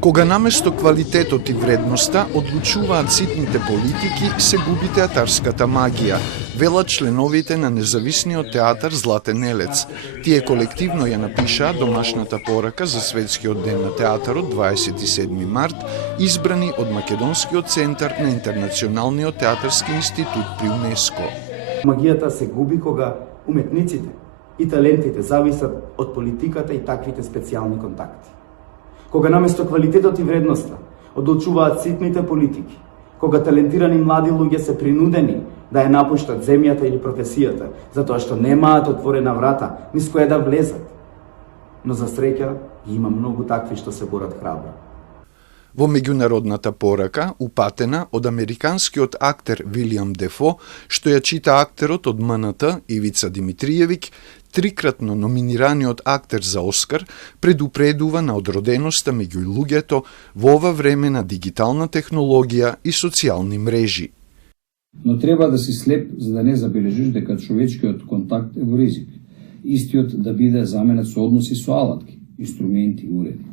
Кога наместо квалитетот и вредноста одлучуваат ситните политики, се губи театарската магија, велат членовите на независниот театар Златен елец. Тие колективно ја напишаа домашната порака за Светскиот ден на театарот 27 март, избрани од Македонскиот центар на Интернационалниот театарски институт при УНЕСКО. Магијата се губи кога уметниците и талентите зависат од политиката и таквите специјални контакти. Кога наместо квалитетот и вредноста одлучуваат ситните политики, кога талентирани млади луѓе се принудени да ја напуштат земјата или професијата, затоа што немаат отворена врата низ која да влезат. Но за среќа има многу такви што се борат храбро. Во меѓународната порака, упатена од американскиот актер Вилијам Дефо, што ја чита актерот од МНТ Ивица Димитриевиќ, трикратно номинираниот актер за Оскар, предупредува на одроденоста меѓу луѓето во ова време на дигитална технологија и социјални мрежи. Но треба да си слеп за да не забележиш дека човечкиот контакт е во ризик. Истиот да биде заменет со односи со алатки, инструменти и уреди.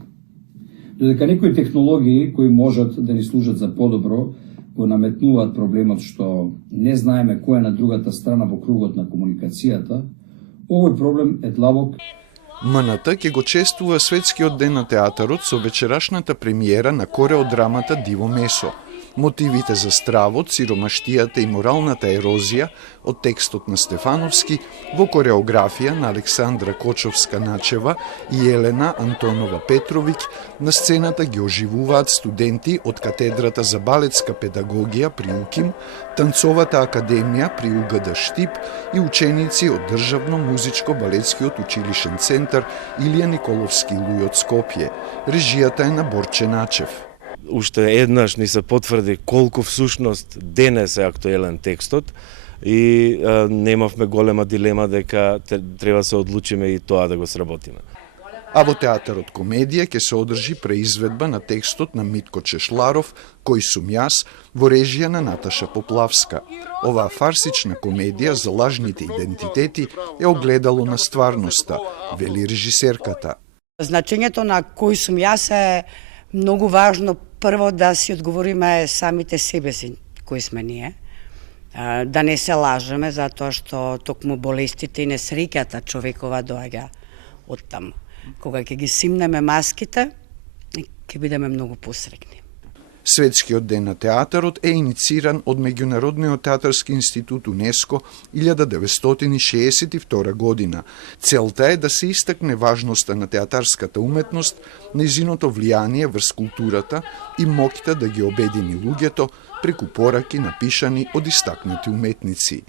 Додека некои технологии кои можат да ни служат за подобро, го наметнуваат проблемот што не знаеме кој е на другата страна во кругот на комуникацијата, овој проблем е длабок. МНТ ќе го чествува Светскиот ден на театарот со вечерашната премиера на кореодрамата Диво месо. Мотивите за стравот, сиромаштијата и моралната ерозија од текстот на Стефановски во кореографија на Александра Кочовска-Начева и Елена Антонова Петровиќ на сцената ги оживуваат студенти од катедрата за балетска педагогија при УКИМ, Танцовата академија при УГД Штип и ученици од Државно музичко-балетскиот училишен центар Илија Николовски Луј од Скопје. Режијата е на Борче Начев. Уште еднаш ни се потврди колку всушност денес е актуелен текстот и немавме голема дилема дека треба да се одлучиме и тоа да го сработиме. А во театарот комедија ќе се одржи преизведба на текстот на Митко Чешларов "Кој сум јас" во режија на Наташа Поплавска. Оваа фарсична комедија за лажните идентитети е огледало на стварноста, вели режисерката. Значењето на "Кој сум јас" е многу важно прво да си одговориме самите себе си, кои сме ние, да не се лажеме, затоа што токму болестите и несреќата човекова доаѓа од таму. Кога ќе ги симнеме маските, ќе бидеме многу посрекни. Светскиот ден на театарот е инициран од Меѓународниот театарски институт УНЕСКО 1962 година. Целта е да се истакне важноста на театарската уметност, нејзиното влијание врз културата и моќта да ги обедини луѓето преку пораки напишани од истакнати уметници.